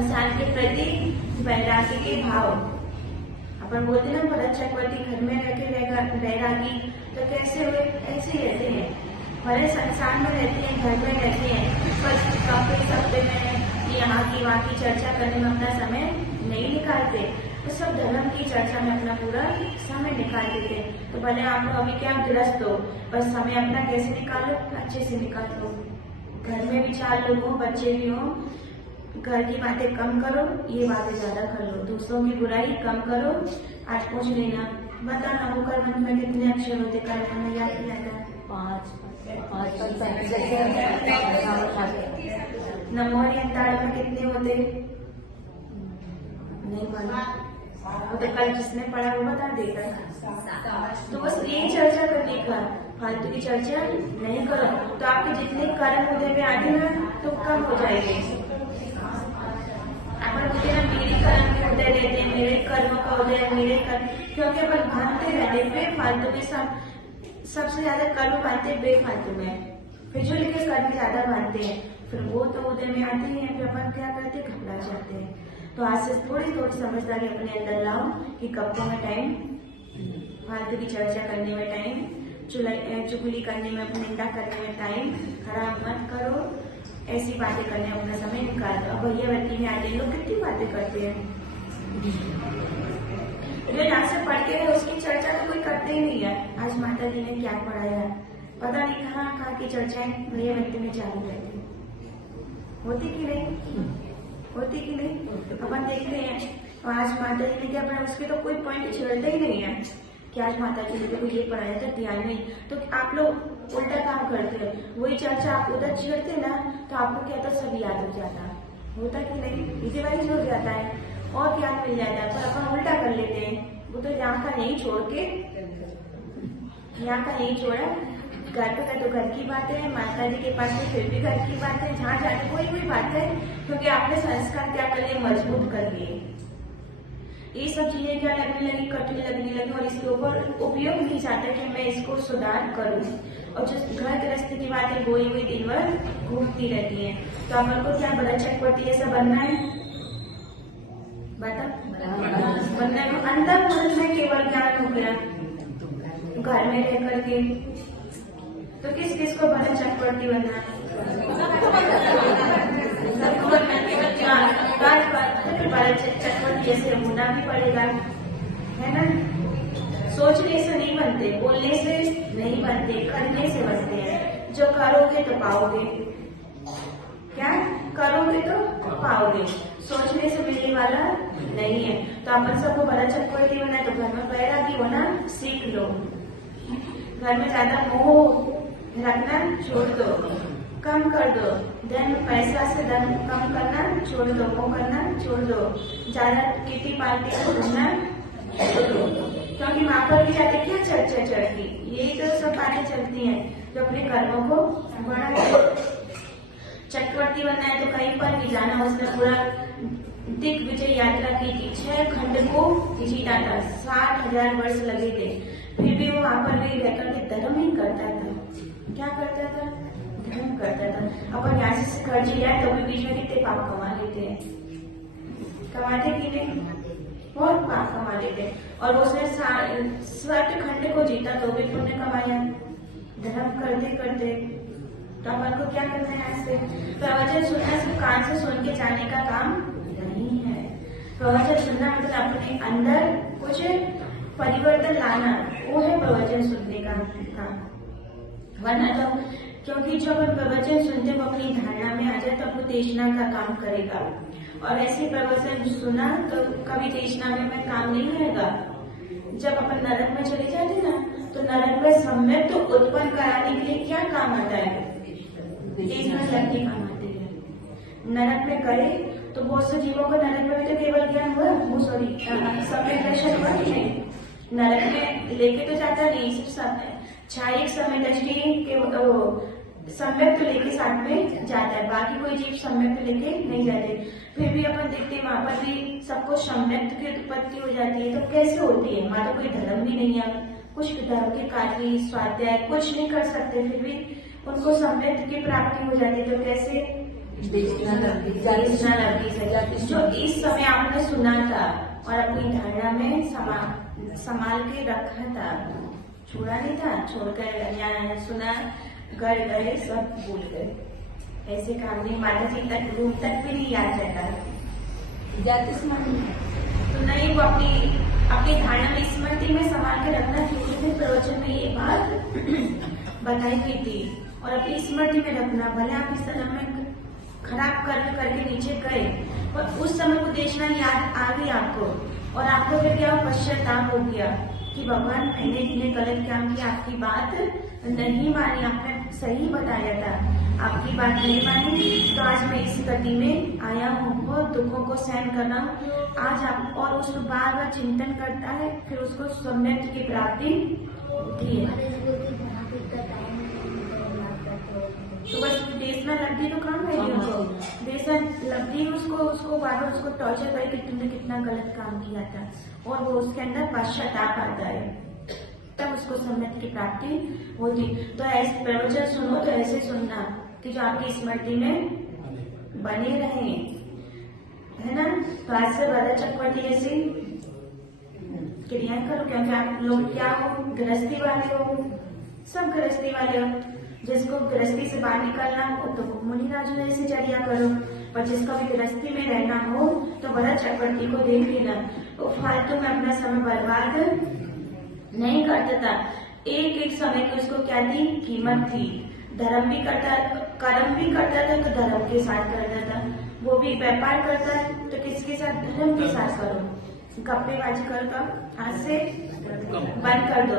संसार के प्रति वैराग्य के भाव। अपन बोलते ना भरत चक्रवर्ती घर में रह के वैरागी, तो कैसे हुए? ऐसे ही रहते हैं, भले संसार में रहते हैं, घर में रहते हैं, बस कपड़े सपड़े में यहाँ की वहाँ की चर्चा करने में अपना समय नहीं निकालते, तो सब धर्म की चर्चा में अपना पूरा समय निकाल देते। तो भले आप लोग अभी क्या गृहस्थ हो, बस समय अपना कैसे निकालो? अच्छे से निकालो। घर में भी 4 लोग हो, बच्चे भी हो, घर की बातें कम करो, ये बातें ज्यादा कर लो। दूसरों की बुराई कम करो। आज पूछ लेना, बताना वो कर्म में कितने अक्षर होते? कर्म में याद नहीं आता? 5। नमोरी अंताड़ में कितने होते? नहीं मालूम। वो तो कल जिसने पढ़ा वो बता देगा। तो बस यही चर्चा करने का, फालतू की चर्चा नहीं करो। तो आपके जितने कर्म उदय में आगे ना तो कम हो जाएंगे। अपन बोलते ना मेरे कर्म के उदय रहते हैं, मेरे कर्मों का उदय, मेरे कर्म, क्योंकि अपन भागते रहते बेफालतू में। सबसे ज्यादा कर्म बांधते बेफालतू में, फिजूल के कर्म ज्यादा बांधते हैं, फिर वो तो उदय में आते ही हैं, फिर अपन क्या करते? घबरा जाते हैं। तो आज से थोड़ी थोड़ी समझदारी अपने अंदर लाओ कि कपड़ों में टाइम, फालतू की चर्चा करने में टाइम, चुगली करने में, निंदा करने में टाइम खराब मत करो। ऐसी बातें करने में अपना समय निकाल दो। अब भैया बत्ती में आते लोग कितनी बातें करते हैं, जो यहाँ से पढ़ के उसकी चर्चा तो कोई करते ही नहीं है। आज माता जी ने क्या पढ़ाया, पता नहीं कहाँ की चर्चाएं भैया बत्ती में चालू रहती होती कि नहीं? होती कि नहीं? अपन देखते हैं आज माता जी ने क्या पढ़ा, उसके तो कोई पॉइंट छेड़ते ही नहीं है कि आज माता जी ने ये पढ़ाया था, ध्यान नहीं। तो आप लोग उल्टा काम करते हो, वही चर्चा आप उधर छेड़ते ना, तो आपको क्या था? सब याद हो जाता। होता कि नहीं? रिवाइज हो जाता है और ज्ञान मिल जाता है। पर अपन उल्टा कर लेते हैं, वो तो यहाँ का नहीं छोड़ के, यहाँ का नहीं छोड़ा, घर पे तो घर की बात है, माता जी के पास फिर भी घर की बात है, जहाँ जाके कोई बात है, क्योंकि आपने संस्कार क्या कर लिए? मजबूत कर लिए। ये सब चीजें क्या लगने लगी? कठिन लगने लगी, और इसके ऊपर उपयोग नहीं चाहता कि मैं इसको सुधार करूं। और जो घर गृहस्थ की बातें बोई हुई दिन भर घूमती रहती है। तो अपन को क्या भरत चक्रवर्ती ऐसा बनना है? बता बनना है। अंदर मन में केवल ज्ञान हो गया, घर में रह करके तो किस किस को भरत चक्रवर्ती बनना है? भरत चक्रवर्ती जैसे होना भी पड़ेगा, है ना? सोचने से नहीं बनते, बोलने से नहीं बनते, करने से बनते हैं। जो करोगे तो पाओगे, क्या करोगे तो पाओगे, सोचने से मिलने वाला नहीं है। तो अपन सबको भरत चक्रवर्ती बनना है, तो घर में वैरागी होना सीख लो। घर में ज्यादा मोह रखना छोड़ दो, कम कर दो। धन पैसा से धन कम करना छोड़ दो, मोह करना छोड़ दो। ज्यादा किटी पार्टी को घूमना छोड़ दो, क्योंकि वहां पर भी जाके क्या चर्चा चढ़ती, यही तो सब बातें चलती हैं जो अपने कर्मों को बढ़ा। चक्रवर्ती बनना है तो कहीं पर भी जाना, उसने पूरा दिग्विजय यात्रा की थी, 6 खंड को जीता था, 60,000 वर्ष लगे थे, फिर भी वो वहां पर भी रहकर के धर्म ही करता था। क्या करता था? धर्म करता था। अपन यहाँ से कर्ज लिया तो भी बीच में कितने पाप कमा लेते हैं, कमाते कि नहीं? बहुत पाप कमा लेते हैं। और उसने 60 खंड को जीता तो भी पुण्य कमाया, धर्म करते करते। तो अपन को क्या करना है? आज से प्रवचन सुनना सिर्फ कान से सुन के जाने का काम नहीं है। प्रवचन सुनना मतलब अपने अंदर कुछ परिवर्तन लाना, वो है प्रवचन सुनने का काम। वरना तो क्योंकि जब अपन प्रवचन सुनते वो अपनी धारणा में आ जाए तो वो देशना का काम करेगा, और ऐसे प्रवचन सुना तो कभी देशना में काम नहीं आएगा। जब अपन नरक में चले जाते ना, तो नरक में सम्यक तो उत्पन्न कराने के लिए क्या काम आता है? देशना लगने काम आते हैं। नरक में करे तो बहुत से जीवों को नरक में तो केवल ज्ञान हुआ, वो सॉरी सम्यक दर्शन हुआ कि नहीं? नरक में लेके तो जाता नहीं, सिर्फ छायिक समय दृष्टि के सम्यक तो लेके साथ में जाता है, बाकी कोई जीव सम्यक तो लेके नहीं जाते। फिर भी अपन देखते हैं वहां पर भी सबको सम्यक की उत्पत्ति हो जाती है। तो कैसे होती है? वहां तो कोई धर्म भी नहीं है, कुछ धर्म के कार्य स्वाध्याय कुछ नहीं कर सकते, फिर भी उनको सम्यक की प्राप्ति हो जाती है। तो कैसे? देशना लड़की से, जो इस समय आपने सुना था और अपनी धारणा में संभाल के रखा था, छोड़ा नहीं था, छोड़कर सुना, घर गए, सब भूल गए। ऐसे काम नहीं, माता जी तक रूम तक भी नहीं याद रहता, तो नहीं, वो अपनी धारणा में स्मृति में संभाल के रखना चाहिए। फिर प्रवचन में ये बात बताई गई थी, और अपनी स्मृति में रखना। भले आप इस समय में खराब करके नीचे गए, पर उस समय वो देशना याद आ गई आपको, और आपको फिर क्या पश्चाताप हो गया कि भगवान मैंने गलत काम किया, आपकी बात नहीं मानी, आपने सही बताया था, आपकी बात नहीं मानी, तो आज मैं इस गति में आया हूँ, बहुत दुखों को सहन कर रहा हूँ आज आप। और उसको बार बार चिंतन करता है, फिर उसको सम्यक की प्राप्ति होती है। तो बस देशना लगती तो काम है उनको, देशना लगती उसको बार बार उसको टॉर्चर करके तुमने कितना गलत काम किया था, और वो उसके अंदर पश्चाताप आता है, तब उसको सम्यक की प्राप्ति होती। तो ऐसे प्रवचन सुनो तो ऐसे सुनना कि जो आपकी स्मृति में बने रहे, है ना। तो आज से भरत चक्रवर्ती जैसी क्रियाएं करो, क्योंकि आप लोग क्या हो, गृहस्थी वाले हो, सब गृहस्थी वाले हो। जिसको गृहस्थी से बाहर निकलना हो तो मुनि राजू जैसी चर्या करो, पर जिसको भी गृहस्थी में रहना हो तो भरत चक्रवर्ती को देख लेना। वो फालतू में अपना समय बर्बाद नहीं करता था, एक एक समय की उसको क्या थी, कीमत थी। धर्म भी करता, कर्म भी करता था तो धर्म के साथ करता था, वो भी व्यापार करता है तो किसके साथ, धर्म के साथ करो। गप्पेबाजी करो, आज से बंद कर दो।